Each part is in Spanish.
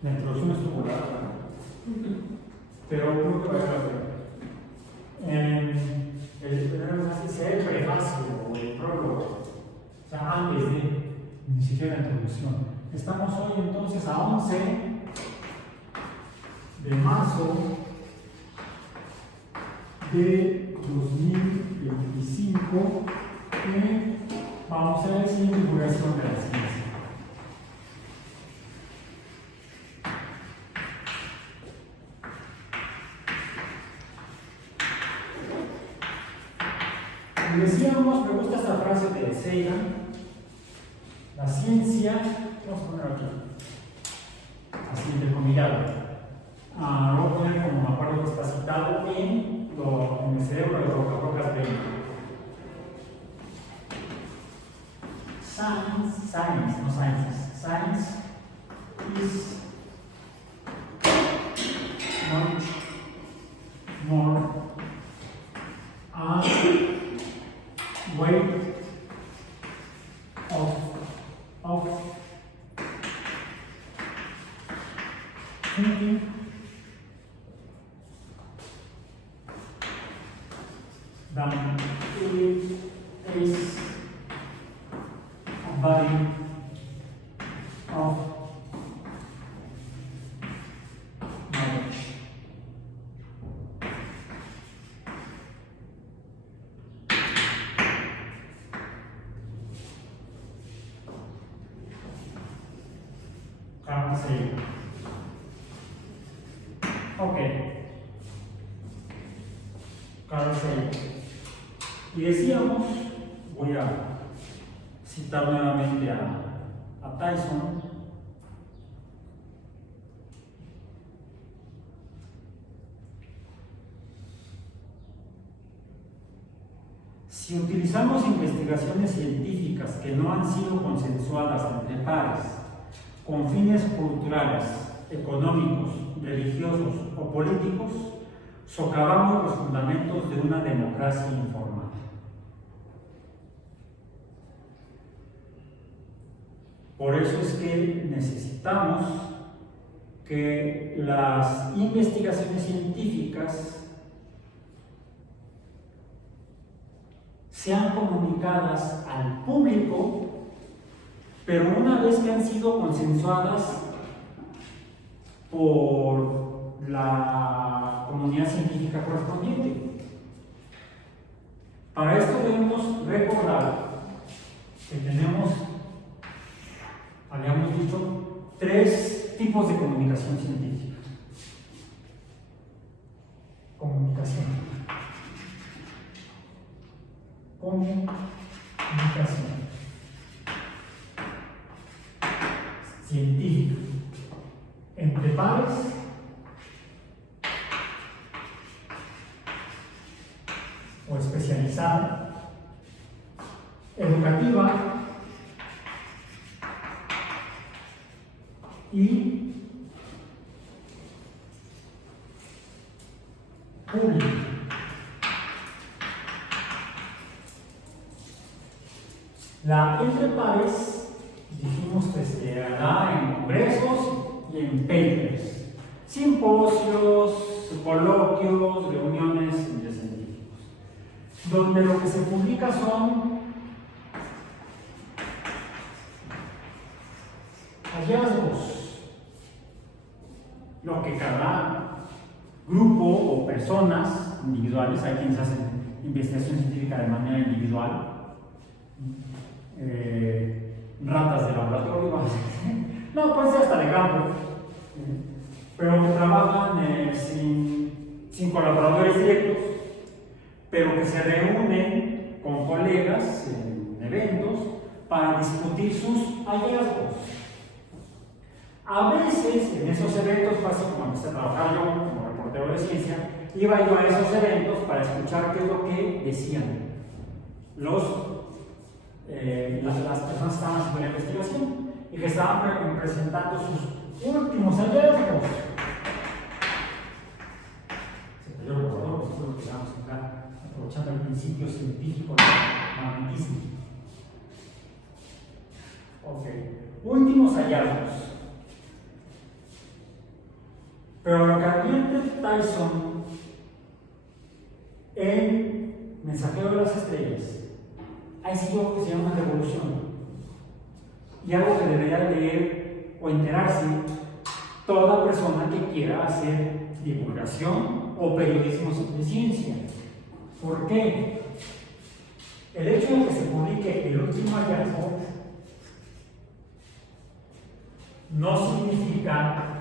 La introducción estuvo larga, pero creo que vale la pena. Sea el prefacio o el prólogo, o sea, antes de ni siquiera la introducción. Estamos hoy entonces a 11 de marzo de 2025, vamos a ver si divulgación de la ciencia. Y decíamos, me gusta esta frase de Sagan, la ciencia, vamos a poner aquí, así entrecomillado. Lo voy a poner como me acuerdo que está citado en el cerebro de Rocas Bell. Science is much more a way of thinking than it is a body of knowledge. Carl Sagan. Ok. Carl Sagan. Y decíamos, voy a citar nuevamente a Tyson, si utilizamos investigaciones científicas que no han sido consensuadas entre pares, con fines culturales, económicos, religiosos o políticos, socavamos los fundamentos de una democracia informal. Por eso es que necesitamos que las investigaciones científicas sean comunicadas al público, pero una vez que han sido consensuadas por la comunidad científica correspondiente. Para esto debemos recordar que tenemos, habíamos dicho, 3 tipos de comunicación científica. Comunicación científica entre pares o especializada, educativa y pública. La entre pares dijimos que se hará en congresos y en papers, simposios, coloquios, reuniones de científicos, donde lo que se publica son hallazgos, lo que cada grupo o personas individuales, hay quienes hacen investigación científica de manera individual, ratas de laboratorio, no, puede ser hasta de campo, pero que trabajan sin colaboradores directos, pero que se reúnen con colegas en eventos para discutir sus hallazgos. A veces en esos eventos, casi como empecé a trabajar yo como reportero de ciencia, iba yo a esos eventos para escuchar qué es lo que decían las personas que estaban haciendo la investigación y que estaban presentando sus últimos hallazgos. Se perdió el borrador, pues fue lo que vamos a hablar, aprovechando el principio científico del magnetismo. Ok, últimos hallazgos. Pero lo que advierte Tyson en Mensajero de las Estrellas, hay algo que se llama revolución. Y algo que debería leer o enterarse toda persona que quiera hacer divulgación o periodismo de ciencia. ¿Por qué? El hecho de que se publique el último hallazgo no significa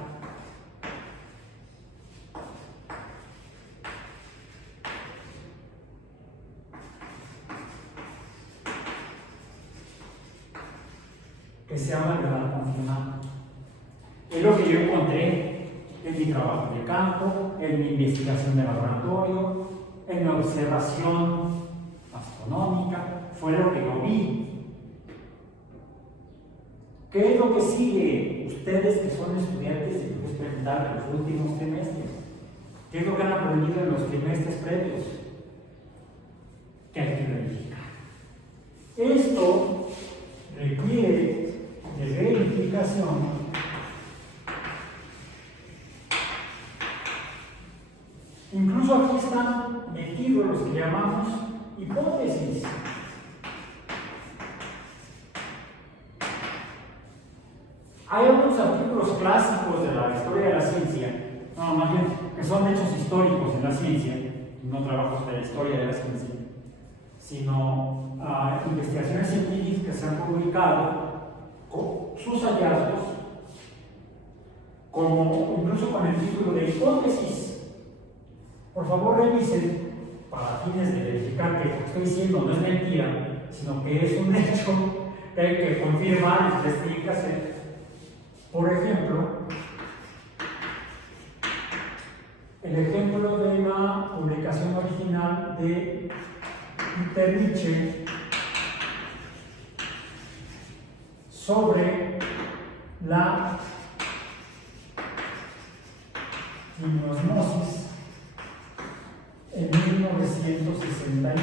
que sea una verdad confirmada. Es lo que yo encontré en mi trabajo de campo, en mi investigación de laboratorio, en mi observación astronómica, fue lo que yo vi. ¿Qué es lo que sigue? Ustedes que son estudiantes y les preguntar en los últimos trimestres, ¿qué es lo que han aprendido en los trimestres previos? Que hay que verificar. Esto requiere de verificación incluso aquí están metidos los que llamamos hipótesis. Hay algunos artículos clásicos de la historia de la ciencia, no, más bien, que son hechos históricos en la ciencia, no trabajos de la historia de la ciencia, sino investigaciones científicas que se han publicado con sus hallazgos, como incluso con el título de hipótesis. Por favor, revisen para fines de verificar que lo que estoy diciendo no es mentira, sino que es un hecho que hay que confirmar y investigarse. Por ejemplo, el ejemplo de la publicación original de Peter Mitchell sobre la quimiosmosis en 1961.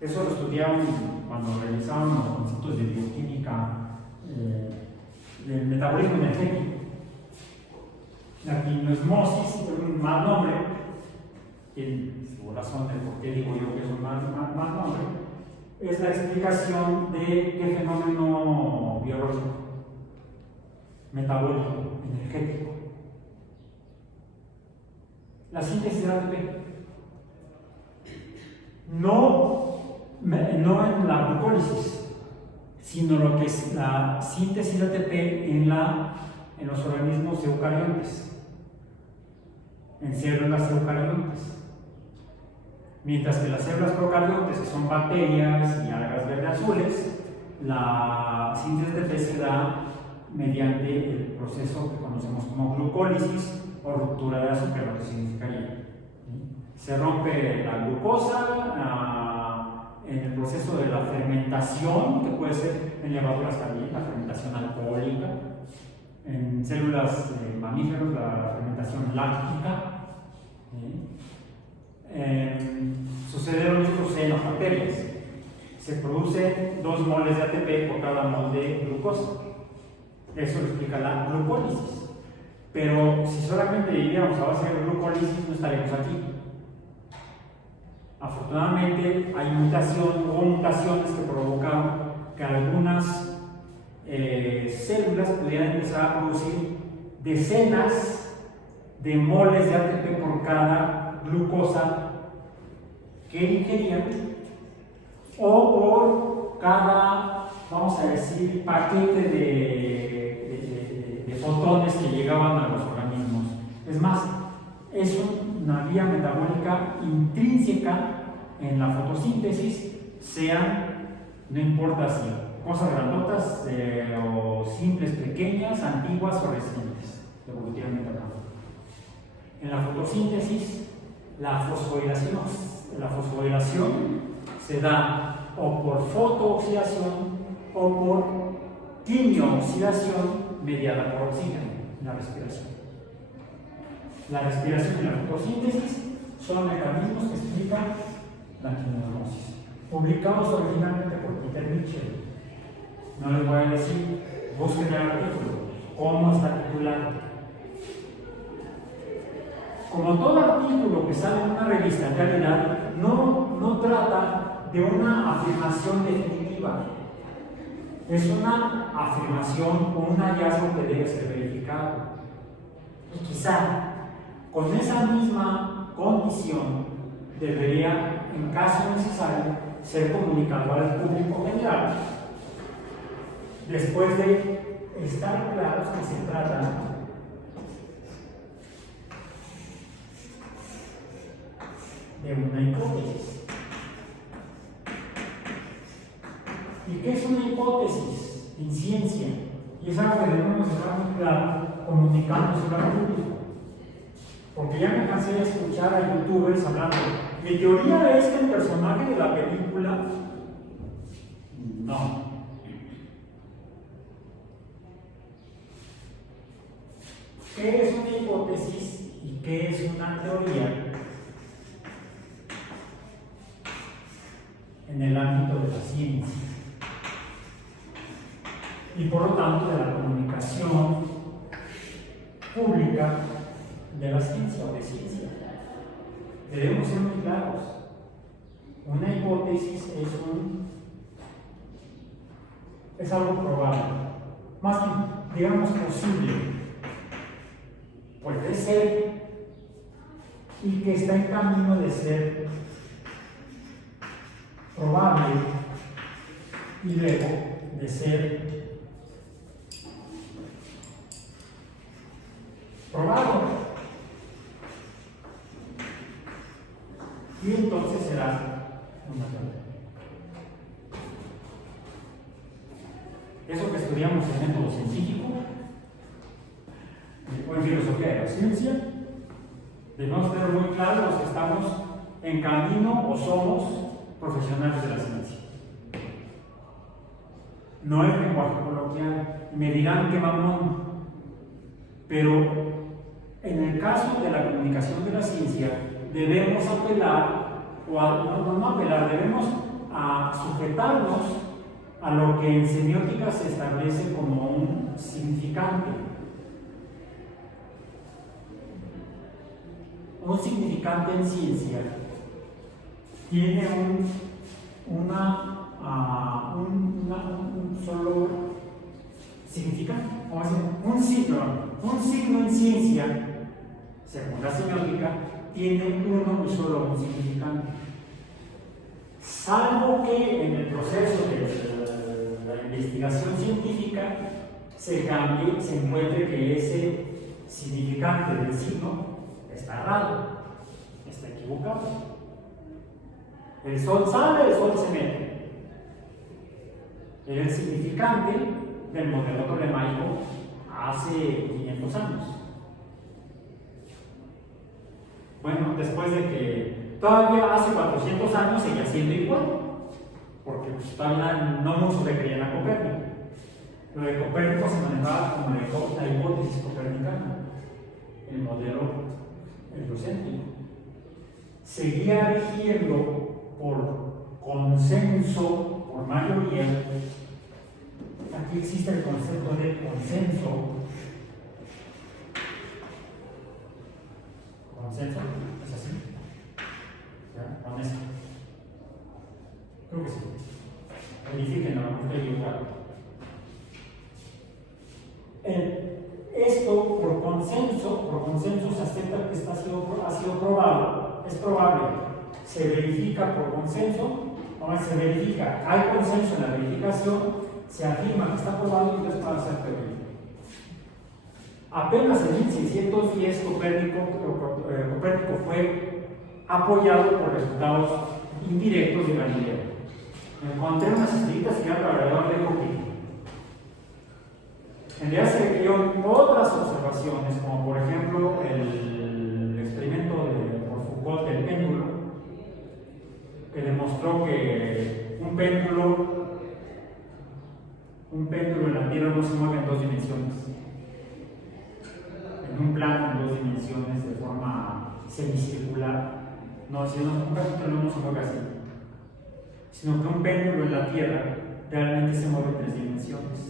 Eso lo estudiaron cuando realizaban los conceptos de bioquímica del metabolismo energético. La quimiosmosis, por un mal nombre, tiene su razón de por qué digo yo que es un mal nombre, es la explicación de qué fenómeno biológico, metabólico, energético. La síntesis de ATP. No en la glucólisis, sino lo que es la síntesis de ATP en los organismos eucariontes, en células eucariontes. Mientras que las células procariontes, que son bacterias y algas verde azules, la síntesis de ATP se da mediante el proceso que conocemos como glucólisis o ruptura de azúcar, lo que significaría. Se rompe la glucosa en el proceso de la fermentación, que puede ser en levaduras también, la fermentación alcohólica, en células de mamíferos, la fermentación láctica. Sucede lo mismo en las bacterias. Se produce 2 moles de ATP por cada mol de glucosa. Eso lo explica la glucólisis. Pero si solamente viviéramos a base de glucólisis, no estaríamos aquí. Afortunadamente hay mutaciones que provocaron que algunas células pudieran empezar a producir decenas de moles de ATP por cada glucosa que ingerían, o por cada, vamos a decir, paquete de fotones que llegaban a los organismos. Es más, es una vía metabólica intrínseca en la fotosíntesis, sean, no importa si cosas grandotas o simples, pequeñas, antiguas o recientes, evolutivamente hablando. En la fotosíntesis, la fosforilación se da o por fotooxidación o por quimiooxidación mediada por oxígeno, la respiración. La respiración y la fotosíntesis son mecanismos que explican la quimiosmosis, publicados originalmente por Peter Mitchell. No les voy a decir Busquen el artículo, cómo está titulado. Como todo artículo que sale en una revista, en realidad no trata de una afirmación definitiva. Es una afirmación o un hallazgo que debe ser verificado. Y quizá con esa misma condición debería, en caso necesario, ser comunicado al público general, después de estar claros que se trata de una hipótesis. ¿Y qué es una hipótesis en ciencia? Y es algo que debemos dejar muy claro comunicándoselo al público. Porque ya me cansé de escuchar a youtubers hablando. Mi teoría es que el personaje de la película. No. ¿Qué es una hipótesis y qué es una teoría en el ámbito de la ciencia? Y por lo tanto de la comunicación pública de la ciencia o de ciencia. Debemos ser muy claros. Una hipótesis es algo probable, más bien, digamos, posible. Puede ser y que está en camino de ser probable y luego de ser probado. Y entonces será una teoría. Eso que estudiamos en método científico o en filosofía de la ciencia, debemos tener muy claro los que estamos en camino o somos profesionales de la ciencia. No es lenguaje coloquial. Me dirán que mamón, pero en el caso de la comunicación de la ciencia, debemos apelar, no apelar, debemos sujetarnos a lo que en semiótica se establece como un significante. Un significante en ciencia tiene un solo significante, un signo en ciencia, según la semiótica, tiene uno y solo un significante. Salvo que en el proceso de la investigación científica se cambie, se encuentre que ese significante del signo está errado, está equivocado. El sol sale, el sol se mete. Era el significante del modelo tolemaico hace 500 años. Bueno, después de que todavía hace 400 años seguía siendo igual, porque pues, todavía no muchos le creían a Copérnico. Lo de Copérnico se manejaba como la hipótesis copernicana, el modelo heliocéntrico. Seguía rigiendo por consenso, por mayoría. Aquí existe el concepto de consenso. ¿Consenso? ¿Es así? ¿Ya? ¿Con eso? Creo que sí. Verifíquenlo, no estoy equivocado. Esto por consenso se acepta que ha sido probado, es probable. Se verifica por consenso, o se verifica, hay consenso en la verificación, se afirma que está probado y entonces para ser teoría. Apenas en 1610 Copérnico fue apoyado por resultados indirectos de Galileo. Encontré unas escritas que hablan alrededor de Júpiter. En realidad se requirieron otras observaciones, como por ejemplo el experimento por Foucault del péndulo, que demostró que un péndulo en la Tierra no se mueve en dos dimensiones, en un plano en dos dimensiones de forma semicircular. No, si un péndulo no se mueve así, sino que un péndulo en la Tierra realmente se mueve en tres dimensiones.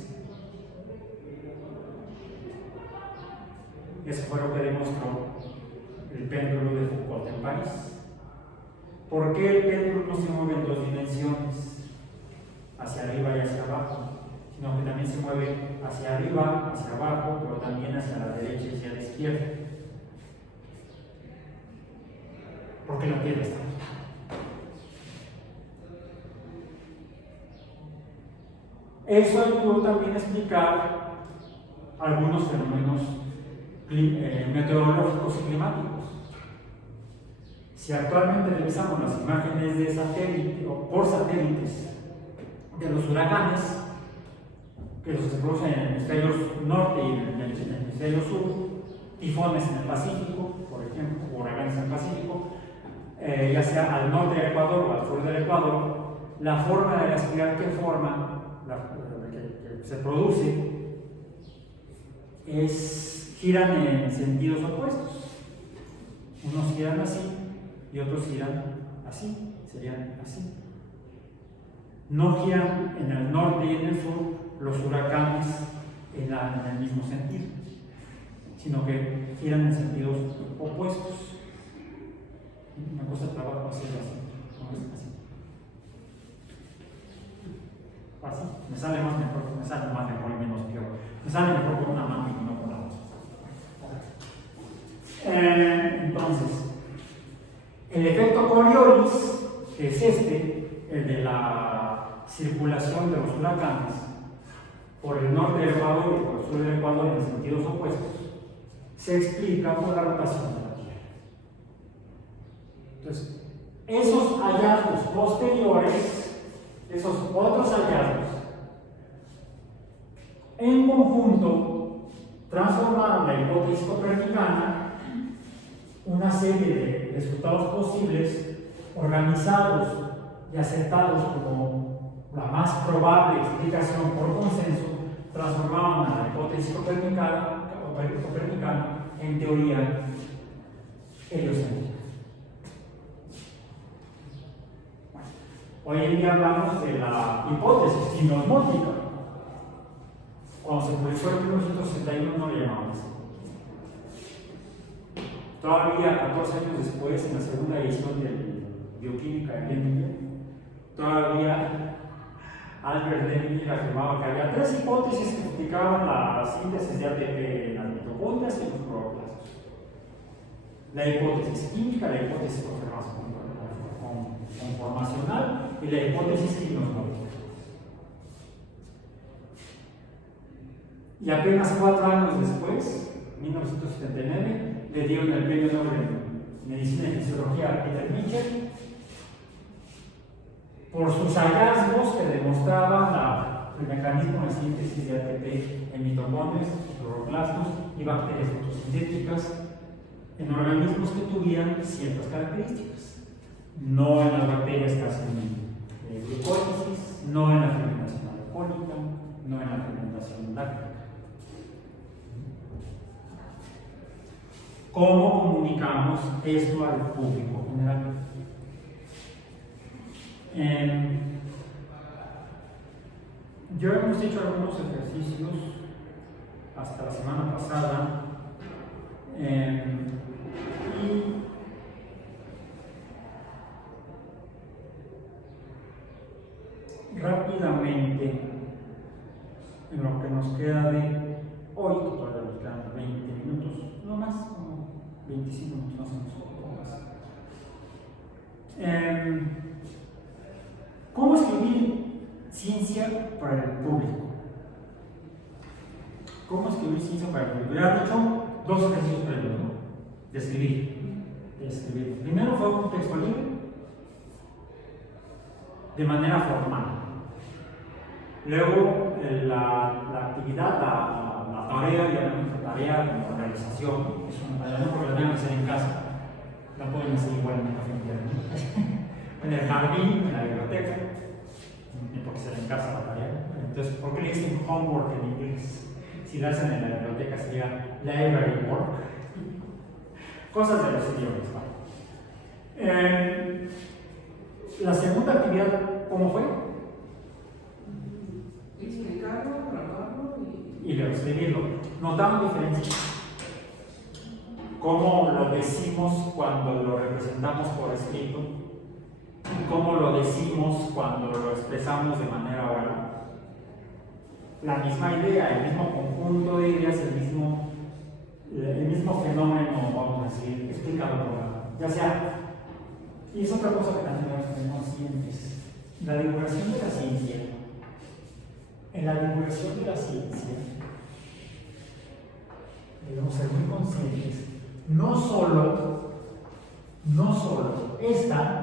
Eso fue lo que demostró el péndulo de Foucault en París. ¿Por qué el péndulo no se mueve en dos dimensiones, hacia arriba y hacia abajo, sino que también se mueve hacia arriba, hacia abajo, pero también hacia la derecha y hacia la izquierda? Porque la Tierra está aquí. Eso ayudó también a explicar algunos fenómenos meteorológicos y climáticos. Si actualmente revisamos las imágenes de satélite o por satélites de los huracanes, que los se producen en el hemisferio norte y en el hemisferio sur, tifones en el Pacífico, por ejemplo, huracanes en el Pacífico, ya sea al norte del Ecuador o al sur del Ecuador, la forma de la espiral que forma, que se produce, giran en sentidos opuestos. Unos giran así y otros giran así, serían así. No giran en el norte y en el sur los huracanes en el mismo sentido, sino que giran en sentidos opuestos. Me cuesta trabajo hacerlo así, así. Así, me sale más mejor y menos peor. Me sale mejor con una mano y no con la otra. Entonces, el efecto Coriolis, que es el de la circulación de los huracanes por el norte del Ecuador y por el sur del Ecuador en sentidos opuestos, se explica por la rotación de la Tierra. Entonces, esos hallazgos posteriores, esos otros hallazgos, en conjunto transformaron la hipótesis copernicana una serie de resultados posibles, organizados y aceptados como la más probable explicación por consenso, transformaban a la hipótesis copernicana en teoría heliocéntrica. Hoy en día hablamos de la hipótesis gimnosmótica. Cuando se publicó en 1961 no le llamaban así. Todavía 14 años después, en la segunda edición de Bioquímica de Lenin, todavía Albert Lenin afirmaba que había tres hipótesis que explicaban la síntesis de ATP en las mitocondrias y los cloroplastos: la hipótesis química, la hipótesis conformacional y la hipótesis gimnosmótica. Y apenas 4 años después, 1979, le dieron el premio Nobel en Medicina y Fisiología a Peter Mitchell por sus hallazgos que demostraban el mecanismo de síntesis de ATP en mitocondrias, cloroplastos y bacterias fotosintéticas en organismos que tuvieran ciertas características. No en las bacterias que hacen glucólisis, no en la fermentación alcohólica, no en la fermentación láctica. ¿Cómo comunicamos esto al público general? Yo hemos hecho algunos ejercicios hasta la semana pasada y rápidamente, en lo que nos queda de hoy, que todavía nos quedan 20 minutos, no más, como 25 minutos, no hacemos un poco más. ¿Cómo escribir ciencia para el público? ¿Cómo escribir ciencia para el público? Ya he hecho 2 ejercicios previos, ¿no? De escribir. Primero fue un texto libre, de manera formal. Luego la actividad, la tarea, digamos, la tarea como realización, es una tarea porque la tengan que hacer en casa, la pueden hacer igual en el café, en el jardín, en la biblioteca, y porque hacer en casa la tarea. Entonces, ¿por qué le dicen homework en inglés? Si la hacen en la biblioteca sería library work. Cosas de los idiomas, ¿vale? La segunda actividad, ¿cómo fue? Explicarlo, grabarlo y luego escribirlo. ¿Notaban diferencias? cómo lo decimos cuando lo representamos por escrito y cómo lo decimos cuando lo expresamos de manera oral. La misma idea, el mismo conjunto de ideas, el mismo fenómeno, vamos a decir, explicado por ya sea. Y es otra cosa que también debemos tener conscientes. La divulgación de la ciencia, en la divulgación de la ciencia, debemos ser muy conscientes, no solo esta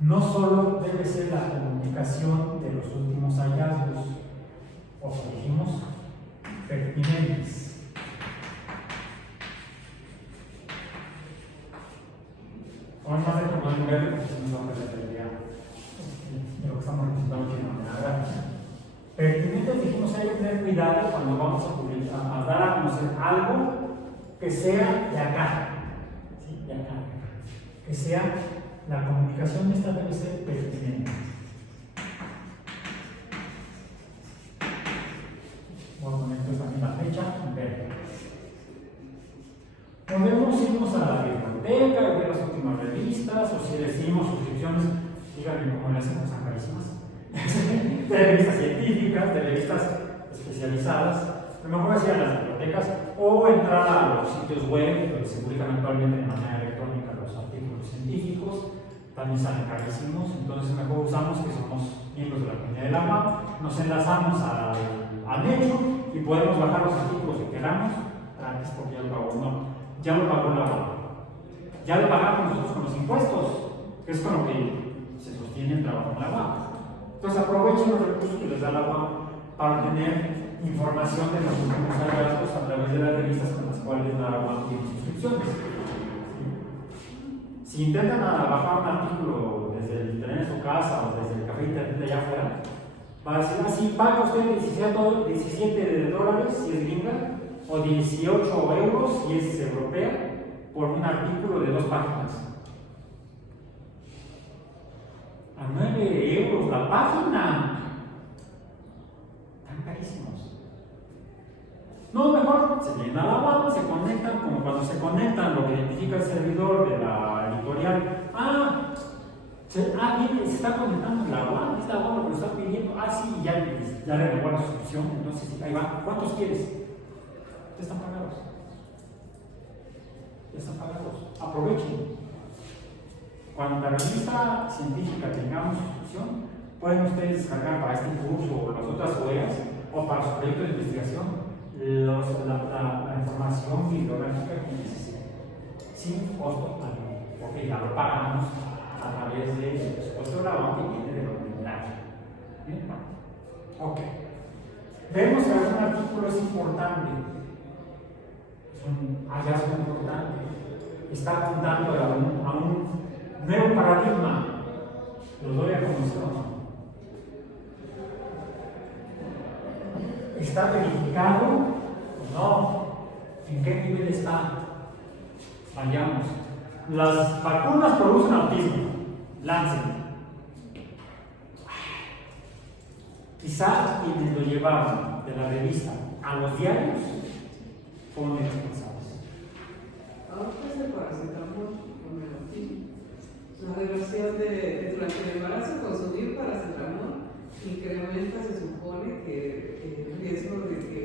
no solo debe ser la comunicación de los últimos hallazgos, o como dijimos, pertinentes. Vamos a hacer como un verde, porque si no vamos a perder de lo que estamos representando aquí en la nada. Pertinentes, dijimos, hay que tener cuidado cuando vamos a dar a conocer algo que sea de acá. ¿Sí? De acá. Que sea, la comunicación esta debe ser pertinente. Voy a poner entonces también la fecha en verde. Podemos irnos a la biblioteca, ver las últimas revistas, o si decimos suscripciones, díganme cómo le hacemos, tan carísimas. De revistas científicas, de revistas especializadas, a lo mejor decir a las bibliotecas, o entrar a los sitios web donde se publican actualmente de manera electrónica los artículos científicos, también salen carísimos, entonces mejor usamos que somos miembros de la comunidad del agua, nos enlazamos al hecho y podemos bajar los artículos que queramos, antes porque ya lo pagó, no, ya lo pagó el agua, ya lo pagamos nosotros con los impuestos, que es con lo que se sostiene el trabajo en la agua. Entonces aprovechen los recursos que les da el agua para obtener información de los últimos hallazgos a través de las revistas con las cuales la agua tiene suscripciones. Si intentan bajar un artículo desde el internet en su casa o desde el café internet de allá afuera, va a decir así, paga usted $17 si es gringa, o 18 euros si es europea, por un artículo de 2 páginas. A 9 euros la página. Están carísimos. No, mejor se llena la web, se conectan, como cuando se conectan, lo que identifica el servidor de la editorial. Bien, se está conectando la web, es la web lo que nos está pidiendo. Sí, ya renovó la suscripción, entonces ahí va. ¿Cuántos quieres? Ya están pagados. Ya están pagados. Aprovechen. Cuando la revista científica tengamos suscripción, pueden ustedes descargar para este curso o las otras OEAs o para su proyecto de investigación la información bibliográfica que necesiten, sin costo alguno, porque ya lo pagamos a través del presupuesto de la banca que viene de lo ordinario. ¿Bien? Ok. Vemos que un artículo es importante, es un hallazgo importante, está apuntando a un nuevo paradigma. ¿Lo doy a conocer o no? ¿Está verificado o no? ¿En qué nivel está? Vayamos. Las vacunas producen autismo. Lancen. Quizá quienes lo llevaron de la revista a los diarios fueron irresponsables. Ahora es el paracetamol con el autismo. La relación de durante el embarazo consumir paracetamol incrementa, se supone, que el riesgo de que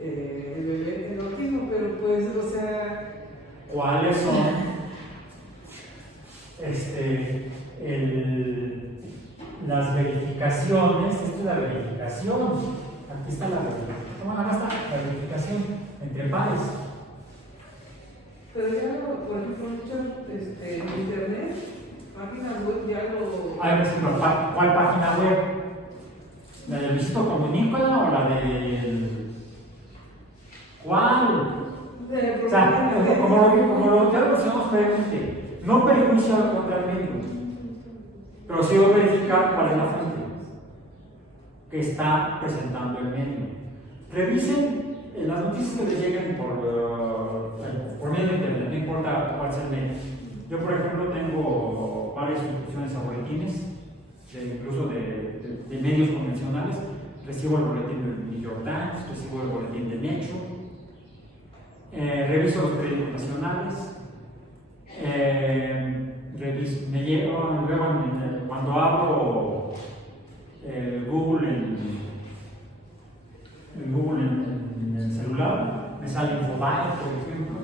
el bebé tenga autismo, pero pues, o sea... ¿Cuáles son las verificaciones? Esta es la verificación. Aquí está la verificación. Acá está la verificación entre pares. Pero ya lo, por ejemplo, en internet, páginas web ya lo... A ver, ¿cuál página web? ¿La del Luisito Comunica o la del... ¿Cuál? O sea, como ya lo mencionamos previamente, no perjuicio contra el medio, pero sí voy a verificar cuál es la fuente que está presentando el medio. Revisen las noticias que les lleguen por medio de internet, no importa cuál sea el medio. Yo, por ejemplo, tengo varias suscripciones a boletines, incluso de medios convencionales. Recibo el boletín del New York Times, recibo el boletín de Nature, reviso los periódicos nacionales, me llevo, luego cuando abro Google en el celular, me sale Infobae, por ejemplo.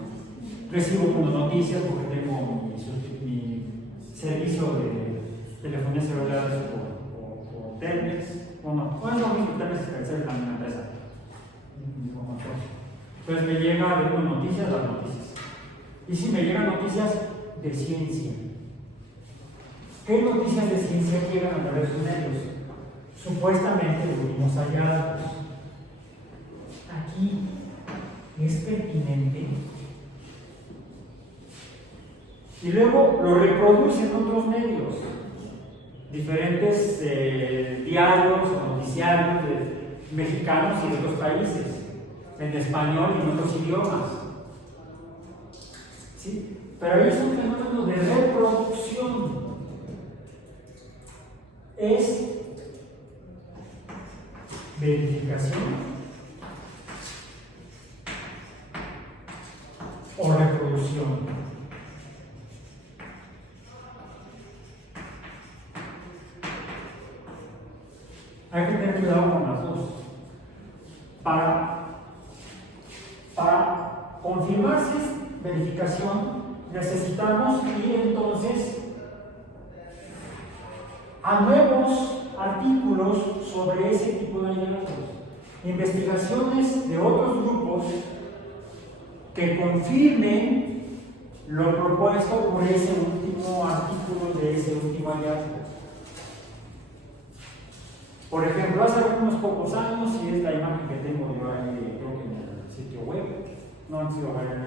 Recibo como noticias porque tengo mi servicio de telefonía celular por Telmex. Bueno, no es lo mismo, Telmex es tercera en la misma empresa. Entonces me llega de noticias las noticias. Y si me llegan noticias de ciencia. ¿Qué noticias de ciencia llegan a través de medios? Supuestamente los últimos hallazgos. Aquí es pertinente. Y luego lo reproducen otros medios, diferentes diarios o noticiarios mexicanos y de otros países, en español y en otros idiomas. ¿Sí? Pero ahí es un fenómeno de reproducción. Es verificación o reproducción. Hay que tener cuidado con las dos. Para confirmar si es verificación, necesitamos ir entonces a nuevos artículos sobre ese tipo de hallazgos. Investigaciones de otros grupos que confirmen lo propuesto por ese último artículo de ese último hallazgo. Por ejemplo, hace unos pocos años, y es la imagen que tengo yo ahí, creo que en el sitio web, no en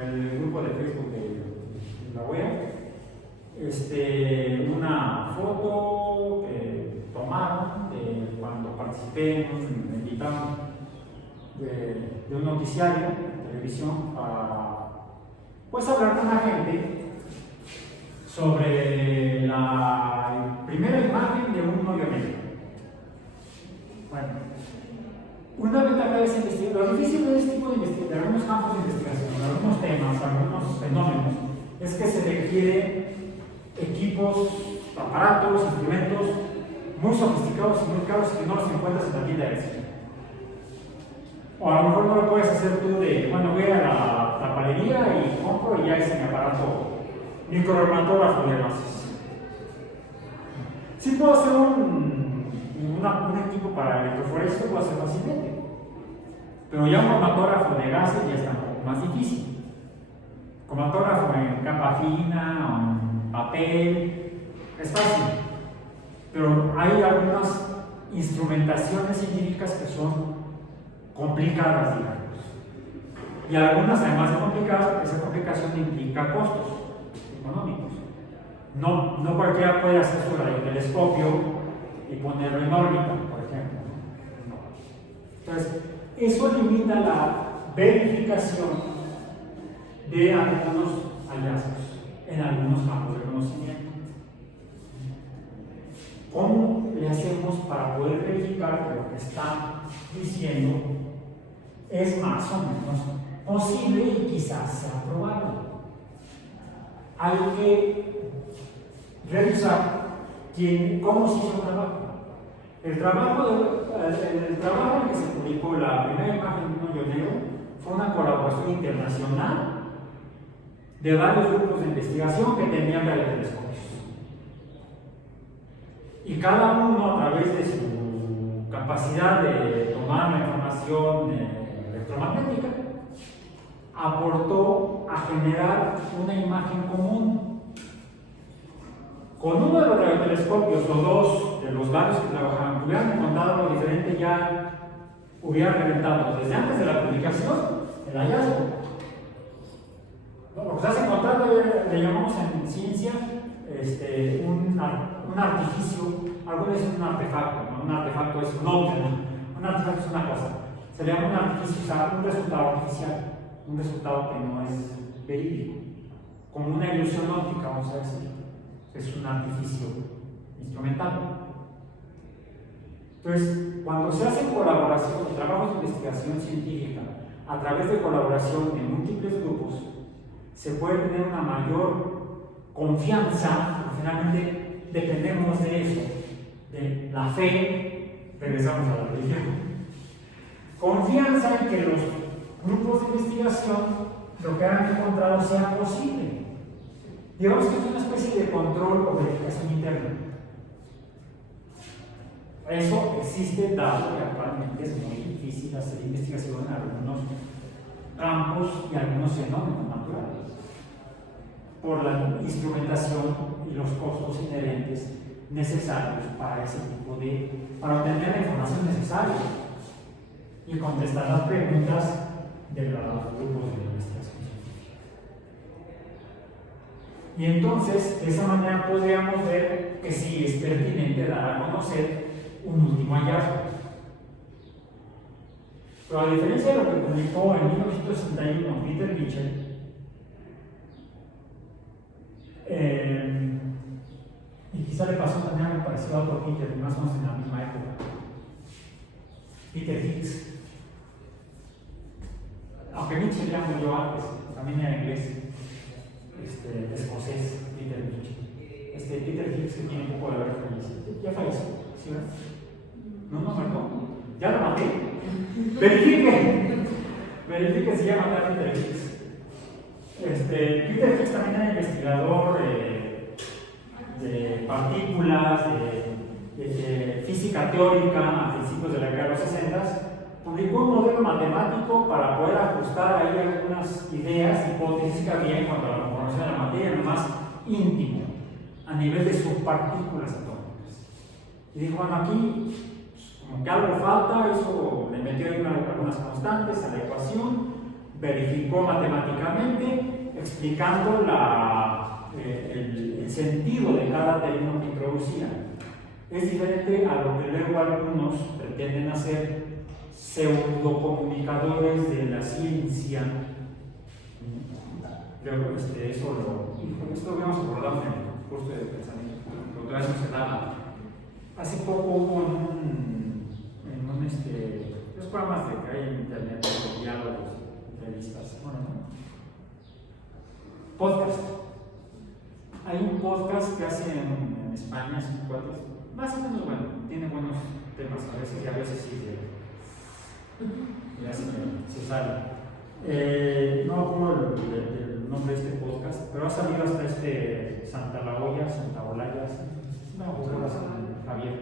el grupo de Facebook de la web, una foto que tomaron de cuando participé en un invitado de un noticiario de televisión para hablar con la gente sobre la primera imagen de un hoyo negro. Bueno, una vez acá esa investigación, lo difícil de este tipo de investigación, de algunos campos de investigación, de algunos temas, algunos fenómenos, es que se requieren equipos, aparatos, instrumentos muy sofisticados y muy caros que no los encuentras en la tienda de cine. O a lo mejor no lo puedes hacer tú de, bueno, voy a la palería y compro y ya es mi aparato microrematógrafo de gases. Sí puedo hacer un equipo para electroforesia, puedo hacer fácilmente. Pero ya un cromatógrafo de gases ya está un poco más difícil. Cromatógrafo en capa fina o en papel es fácil. Pero hay algunas instrumentaciones científicas que son complicadas, digamos. Y algunas, además de complicadas, esa complicación implica costos económicos. No cualquiera puede hacer su radiotelescopio y ponerlo en órbita, por ejemplo. No. Entonces, eso limita la verificación de algunos hallazgos en algunos campos de conocimiento. ¿Cómo le hacemos para poder verificar que lo que está diciendo es más o menos posible y quizás sea probable? Hay que revisar cómo se hizo el trabajo. El trabajo en el que se publicó la primera imagen de un hoyo negro fue una colaboración internacional de varios grupos de investigación que tenían radiotelescopios. Y cada uno, a través de su capacidad de tomar la información electromagnética, aportó a generar una imagen común. Con uno de los radiotelescopios o dos de los varios que trabajaban, hubieran encontrado algo diferente, ya hubieran reventado desde antes de la publicación el hallazgo. Lo que se hace encontrar le llamamos en ciencia un artificio, algunos dicen un artefacto, ¿no? Un artefacto es un objeto, un artefacto es una cosa. Se le llama un artificio, o sea, un resultado artificial, un resultado que no es verídico, como una ilusión óptica, vamos a decir. Es un artificio instrumental. Entonces, cuando se hace colaboración, trabajos de investigación científica a través de colaboración en múltiples grupos, se puede tener una mayor confianza, porque finalmente dependemos de eso, de la fe, regresamos a la religión. Confianza en que los grupos de investigación lo que han encontrado sea posible. Digamos que es una especie de control o verificación interna. Eso existe, dado que actualmente es muy difícil hacer investigación en algunos campos y algunos fenómenos naturales, por la instrumentación y los costos inherentes necesarios para ese tipo para obtener la información necesaria y contestar las preguntas de los grupos de investigación científica. Y entonces, de esa manera podríamos ver que sí es pertinente dar a conocer un último hallazgo. Pero a diferencia de lo que publicó en 1961 Peter Mitchell, y quizá le pasó también algo parecido a otro Peter, más o menos en la misma época, Peter Higgs. Aunque Mitchell ya murió antes, también era inglés, escocés, Peter Mitchell. Peter Higgs, que tiene un poco de haber fallecido. ¿Ya falleció? ¿Sí, verdad? No, muerto. ¿Ya lo maté? Verifique si ya maté a Peter Higgs. Peter Higgs también era investigador de partículas, de física teórica a principios de la década de los 60. Publicó un modelo matemático para poder ajustar ahí algunas ideas, hipótesis que había en cuanto a la conformación de la materia, lo más íntimo, a nivel de subpartículas atómicas. Y dijo, bueno, aquí como que algo falta, eso le metió ahí algunas constantes a la ecuación, verificó matemáticamente, explicando el sentido de cada término que introducía. Es diferente a lo que luego algunos pretenden hacer, pseudocomunicadores de la ciencia. Luego, esto lo habíamos abordado en el curso de pensamiento, pero todavía no se da. Hace poco hubo los programas que hay en internet, diálogos, entrevistas, podcast. Hay un podcast que hacen en España, más o menos bueno, tiene buenos temas a veces y a veces sí ya se sale. No recuerdo el nombre de este podcast, pero ha salido hasta Santa Olaya, Javier,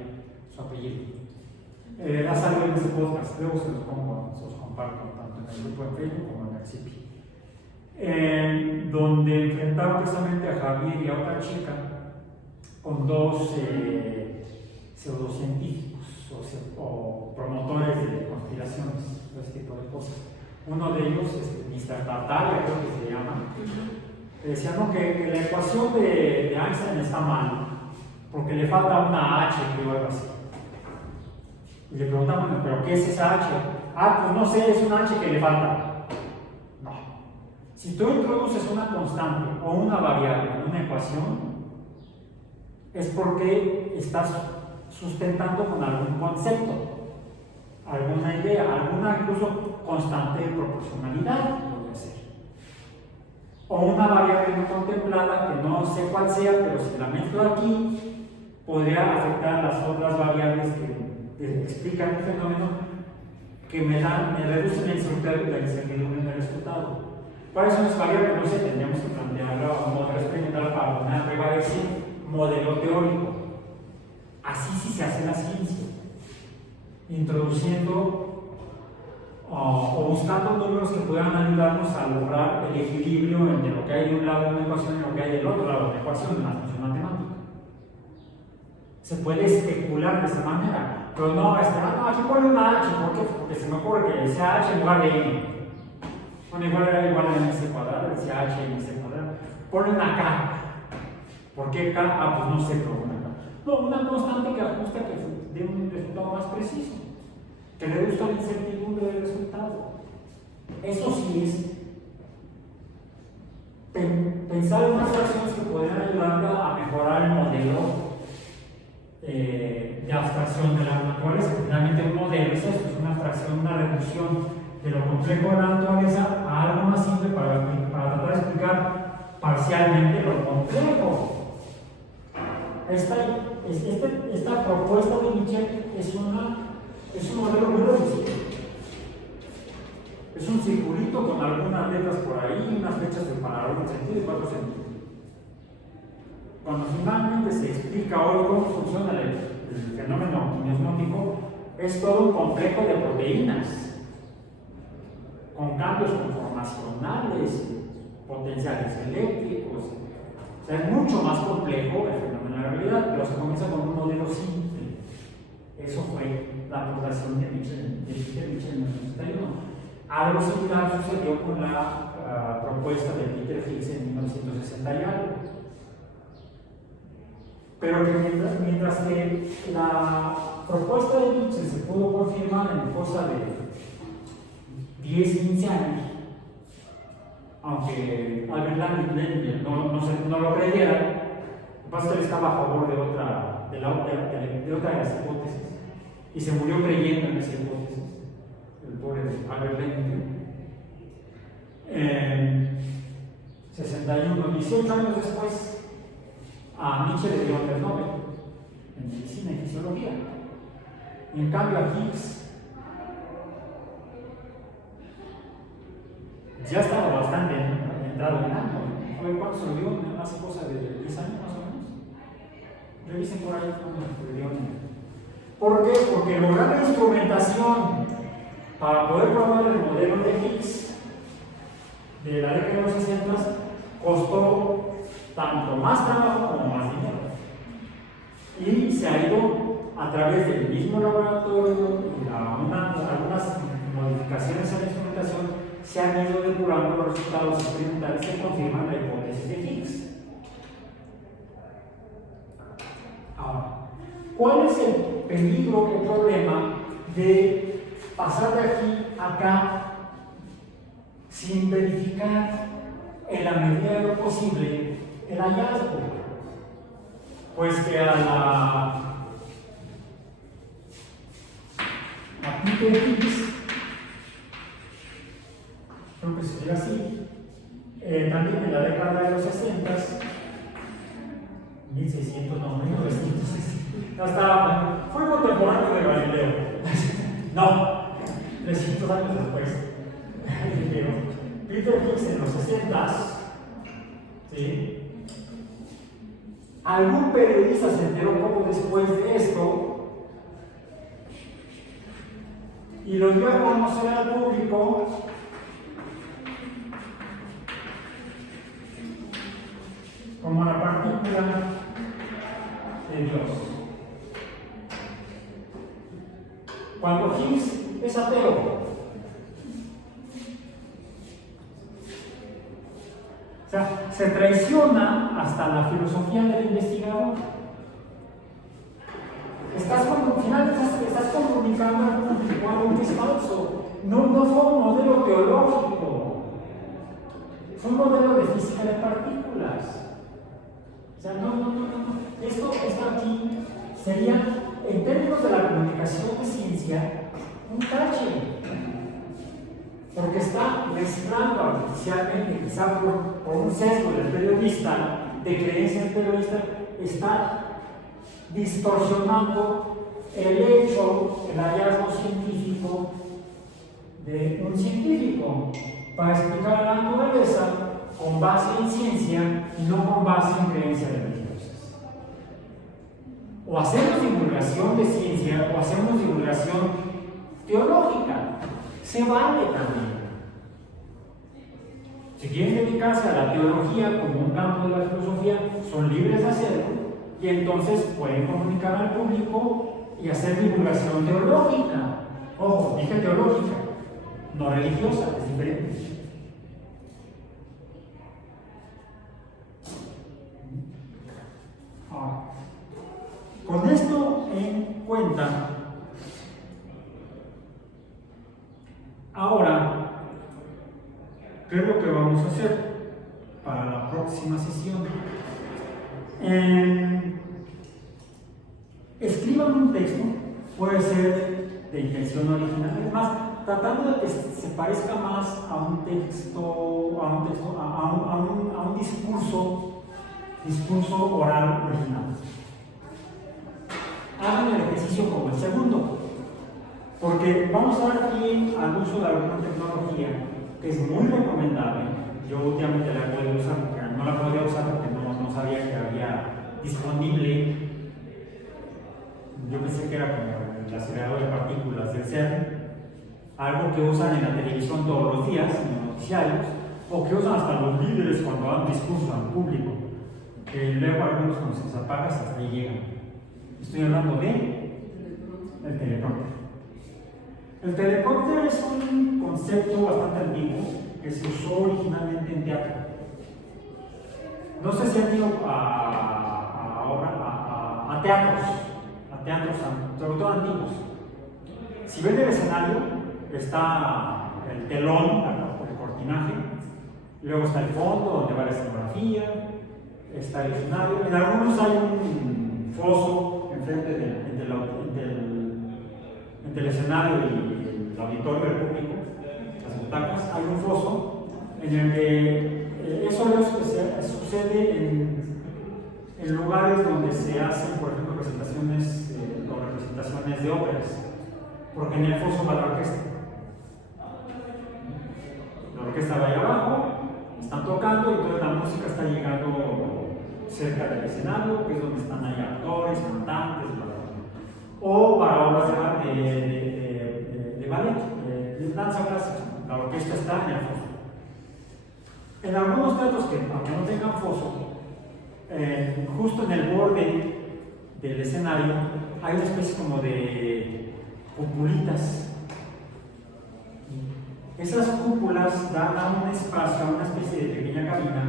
su apellido. Ha salido en ese podcast, luego se los comparto tanto en el grupo de Facebook como en el CIPI, donde enfrentaron precisamente a Javier y a otra chica con dos pseudocientíficos o promotores de conspiraciones, todo ese tipo de cosas. Uno de ellos, Mr. Tartaglia, creo que se llama, decía no, que la ecuación de Einstein está mal, porque le falta una H, creo, algo así. Y le preguntamos, ¿pero qué es esa H? Pues no sé, es una H que le falta. No. Si tú introduces una constante o una variable en una ecuación, es porque estás sustentando con algún concepto, alguna idea, alguna incluso constante de proporcionalidad, podría ser. O una variable no contemplada que no sé cuál sea, pero si la mezclo aquí, podría afectar las otras variables que explican el fenómeno que me reducen la incertidumbre en el resultado. ¿Cuáles son las variables? No sé, tendríamos que plantearlo a un modelo experimental para una prueba de ese modelo teórico. Así sí se hace la ciencia, introduciendo o buscando números que puedan ayudarnos a lograr el equilibrio entre lo que hay de un lado de una ecuación y lo que hay del otro lado de una ecuación de una función matemática. Se puede especular de esa manera, pero no, aquí pone una H, ¿por qué? Porque se me ocurre que sea H en lugar de N. Bueno, igual era igual a MC cuadrado, decía H en MC cuadrado. Pone una K. ¿Por qué K? Pues no sé, pero una K. No, una constante que ajusta que dé un resultado más preciso, que reduzca la incertidumbre del resultado. Eso sí es pensar en unas acciones que podrían ayudar a mejorar el modelo de de abstracción de la naturaleza. Finalmente un modelo es esto, es una abstracción, una reducción de lo complejo de la naturaleza a algo más simple para tratar de explicar parcialmente lo complejo. Esta propuesta de Michel es un modelo muy reducido. Es un circulito con algunas letras por ahí, unas flechas para un sentido y 4 sentidos. Cuando finalmente se explica hoy cómo funciona el fenómeno quimiosmótico, es todo un complejo de proteínas, con cambios conformacionales, potenciales eléctricos. O sea, es mucho más complejo el fenómeno de la realidad, pero se comienza con un modelo simple. Eso fue la aportación de Michel en 1961. Algo similar sucedió con la propuesta de Peter Higgs en 1960 y algo. Pero que mientras que la propuesta de Michel se pudo confirmar en cosa de 10-15 años, aunque Albert Langmuir no lo creyera, lo que pasa es que él estaba a favor de otra de las hipótesis y se murió creyendo en esa hipótesis, el pobre Albert Langmuir. 18 años después, a Michel le dieron el Nobel en medicina y fisiología. Y en cambio a Higgs ya estaba bastante entrado en año. Fue cuando se lo dio hace cosa de 10 años más o menos. Revisen por ahí cuando se lo dio. ¿Por qué? Porque lograr la instrumentación para poder probar el modelo de Higgs de la década de los 60 costó tanto más trabajo como más dinero. Y se ha ido a través del mismo laboratorio y algunas modificaciones en la instrumentación, se han ido depurando los resultados experimentales que confirman la hipótesis de Higgs. Ahora, ¿cuál es el peligro o problema de pasar de aquí a acá sin verificar en la medida de lo posible el hallazgo? Pues que a Peter Higgs, creo que se diga así, también en la década de los 60, 1600, no, 1960, hasta fue contemporáneo de Galileo. No, 300 años después. Peter Higgs en los 60, ¿sí? Algún periodista se enteró poco después de esto y lo dio a conocer al público como la partícula de Dios. Cuando Higgs es ateo, o sea, se traiciona hasta la filosofía del investigador. Finalmente estás comunicando al público algo que es falso. No fue un modelo teológico, fue un modelo de física de partículas. O sea, no. Esto aquí sería, en términos de la comunicación de ciencia, un tache. Porque está mezclando artificialmente, quizá por un sesgo del periodista, de creencia del periodista, está distorsionando el hallazgo científico de un científico para explicar la naturaleza con base en ciencia y no con base en creencias religiosas. O hacemos divulgación de ciencia o hacemos divulgación teológica. Se vale también. Si quieren dedicarse a la teología como un campo de la filosofía, son libres de hacerlo y entonces pueden comunicar al público y hacer divulgación teológica. Ojo, dije teológica, no religiosa, es diferente. Ahora, con esto en cuenta, ahora, ¿qué es lo que vamos a hacer para la próxima sesión? escriban un texto, puede ser de intención original, además, tratando de que se parezca más a un texto, a un discurso oral original. Hagan el ejercicio como el segundo, porque vamos a ver aquí al uso de alguna tecnología que es muy recomendable. Yo últimamente la he podido usar, porque no la podía usar porque no sabía que había disponible. Yo pensé que era como el acelerador de partículas del CERN, algo que usan en la televisión todos los días, en los noticiarios, o que usan hasta los líderes cuando dan discurso al público, que luego algunos cuando se les apaga hasta ahí llegan. Estoy hablando de el teleprompter. El teleprompter es un concepto bastante antiguo que se usó originalmente en teatro. No sé si han ido a teatros, sobre todo antiguos. Si ven el escenario, está el telón, el cortinaje, luego está el fondo donde va la escenografía, está el escenario. En algunos hay un foso enfrente entre el escenario y el auditorio del público, las butacas. Hay un foso en el que eso sucede en lugares donde se hacen, por ejemplo, presentaciones o representaciones de óperas, porque en el foso va la orquesta. La orquesta va ahí abajo, están tocando y toda la música está llegando cerca del escenario, que es donde están ahí actores, cantantes, bla, bla, bla. O para obras de ballet, de danza clásica, la orquesta está en el foso. En algunos teatros que, aunque no tengan foso, justo en el borde del escenario hay una especie como de cupulitas. Esas cúpulas dan a un espacio, a una especie de pequeña cabina,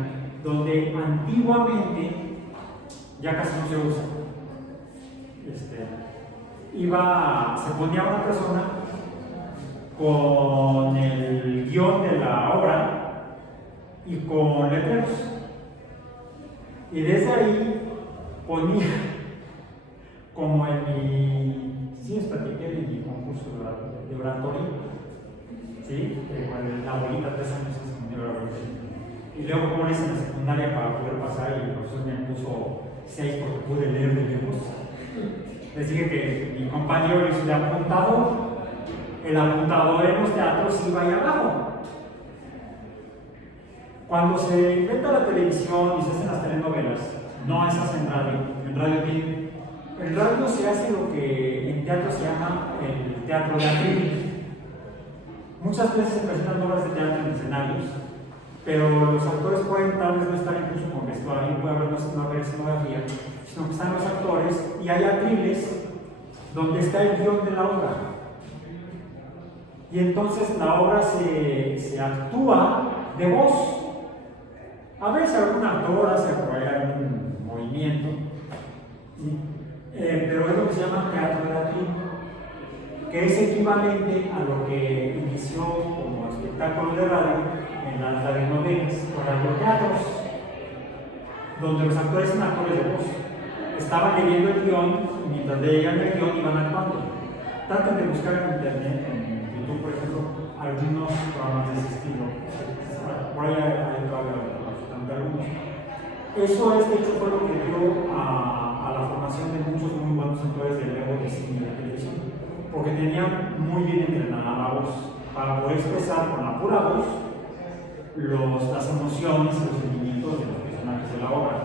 donde antiguamente ya casi no se usa. Se ponía una persona con el guión de la obra y con letreros. Y desde ahí ponía, como en mi, sí les platiqué en mi concurso de oratoria, ¿sí? Con la abuelita 3 años en la oratoria. Y luego, como hice en la secundaria para poder pasar, y el profesor me puso 6 porque pude leer de lejos. Les dije que mi compañero hizo el apuntador en los teatros iba ahí abajo. Cuando se inventa la televisión y se hacen las telenovelas, no esas en radio tienen. En radio se hace lo que en teatro se llama el teatro de atril. Muchas veces se presentan obras de teatro en escenarios, pero los actores pueden tal vez no estar incluso con vestuario, puede haber una escenografía, sino que están los actores y hay atriles donde está el guión de la obra. Y entonces la obra se actúa de voz. A veces algún actor hace por ahí algún movimiento, pero es lo que se llama teatro de atril, que es equivalente a lo que inició como espectáculo de radio en las radionovelas o radioteatros, donde los actores son actores de voz. Estaban leyendo el guión y mientras leían el guión iban actuando. Traten de buscar en internet, en YouTube, por ejemplo, algunos programas de ese estilo. Por ahí hay algunos. Eso de hecho fue lo que dio a la formación de muchos muy buenos actores de luego de cine y de televisión, porque tenían muy bien entrenada la voz para poder expresar con la pura voz las emociones y los sentimientos de los personajes de la obra.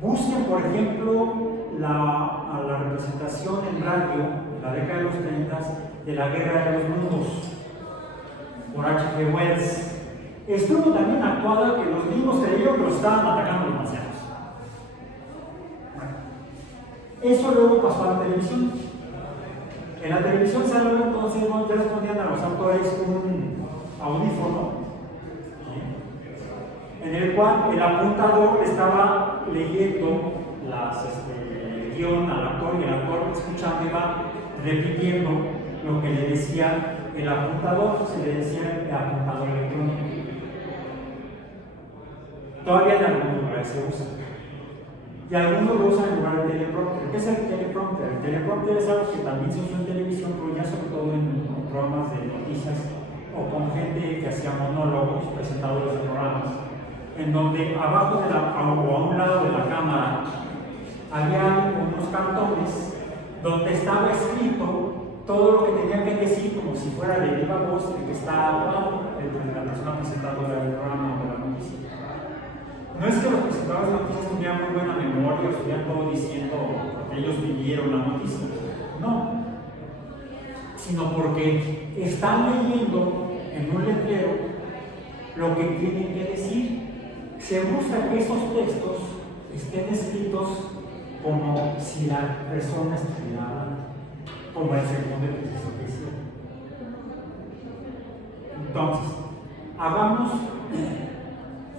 Busquen, por ejemplo, la representación en radio, la década de los 30, de la Guerra de los Mundos, por H.G. Wells. Estuvo también actuada que los mismos creyeron que los estaban atacando los marcianos. Eso luego pasó a la televisión. En la televisión se habló entonces, ya les ponían a los actores un audífono, ¿sí? En el cual el apuntador estaba leyendo el guión al actor y el actor escuchando iba repitiendo lo que le decía el apuntador, se le decía el apuntador electrónico. Todavía en algunos lugares se usa. y algunos lo usan en lugar del teleprompter. ¿Qué es el teleprompter? El teleprompter es algo que también se usa en televisión, pero ya sobre todo en programas de noticias o con gente que hacía monólogos, presentadores de programas, en donde abajo de o a un lado de la cámara había unos cartones donde estaba escrito todo lo que tenía que decir, como si fuera de viva voz el que está hablando, de la persona presentadora del programa o de la noticia. No es que los presentadores de noticias tuvieran muy buena memoria o estuvieran todo diciendo que ellos vivieron la noticia, no, sino porque están leyendo en un letrero lo que tienen que decir. Se busca que esos textos estén escritos como si la persona estuviera hablando, como el segundo ejercicio que hicieron. Entonces, hagamos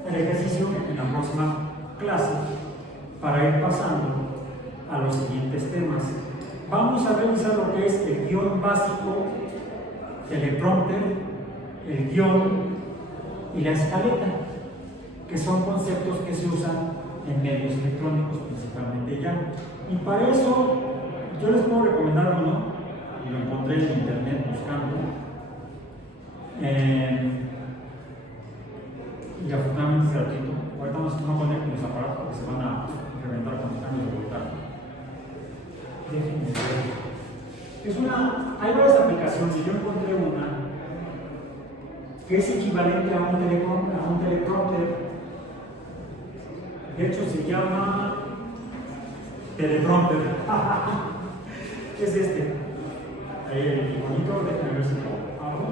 el ejercicio en la próxima clase para ir pasando a los siguientes temas. Vamos a revisar lo que es el guión básico, teleprompter, el guión y la escaleta, que son conceptos que se usan en medios electrónicos, principalmente ya. Y para eso, yo les puedo recomendar uno, y lo encontré en internet buscando, y afortunadamente es gratuito. Ahorita no conecten los aparatos porque se van a reventar con los cambios de voltaje. Déjenme ver. Hay varias aplicaciones, y yo encontré una que es equivalente a un teleprompter. De hecho, se llama teleprompter. Es este. Ahí el iconito, déjenme ver si lo abro.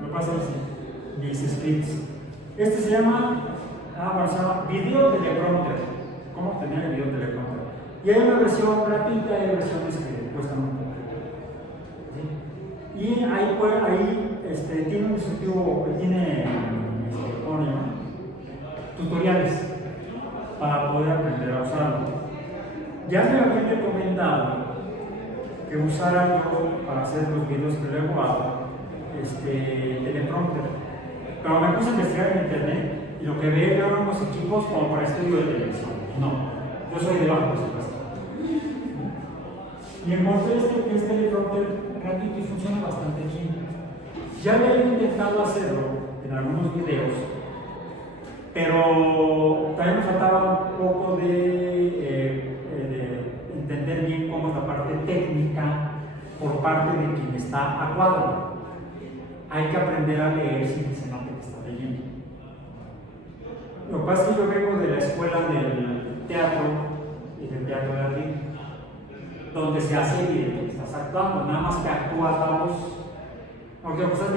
Lo que pasa es mis scripts. Este se llama video teleprompter. ¿Cómo obtener el video teleprompter? Y hay una versión gratuita y hay versiones que cuestan un poco. ¿Sí? Y ahí tiene un dispositivo que tiene tutoriales para poder aprender a usarlo. Ya me habían recomendado que usara yo para hacer los videos que luego hago, teleprompter, pero me puse a investigar en internet y lo que veo eran unos equipos como para estudio de televisión. No, yo soy de bajo presupuesto. Y encontré que es teleprompter gratuito y funciona bastante bien. Ya había intentado hacerlo en algunos videos, pero también me faltaba un poco de entender bien cómo es la parte técnica por parte de quien está a cuadro. Hay que aprender a leer sin que se note que está leyendo. Lo que pasa es que yo vengo de la escuela del teatro y del teatro de arte, donde se hace evidente que estás actuando, nada más que actúas la voz, porque lo estás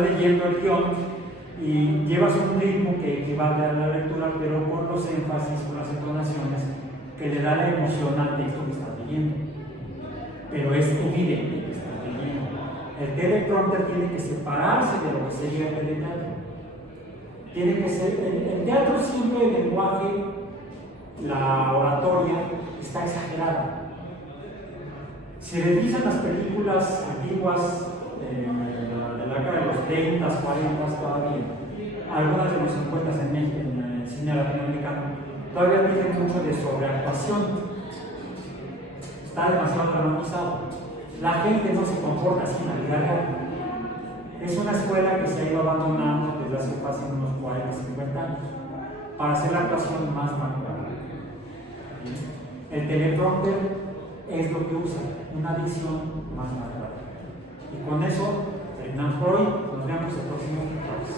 leyendo el guión y llevas un ritmo que equivale a la lectura, pero con los énfasis, con las entonaciones que le da la emoción al texto que estás leyendo. Pero es evidente que estás leyendo. El teleprompter tiene que separarse de lo que sería el teatro. Tiene que ser, el teatro siempre el lenguaje, la oratoria está exagerada. Si revisan las películas antiguas de la década de los 30, 40 todavía, algunas de los 50 en México, en el cine latinoamericano, todavía tienen mucho de sobreactuación. Está demasiado dramatizado. La gente no se comporta así en la vida real. Es una escuela que se ha ido abandonando desde hace casi unos 40, 50 años para hacer la actuación más natural. El teleprompter es lo que usa, una dicción más natural. Y con eso terminamos por hoy. Nos vemos el próximo jueves.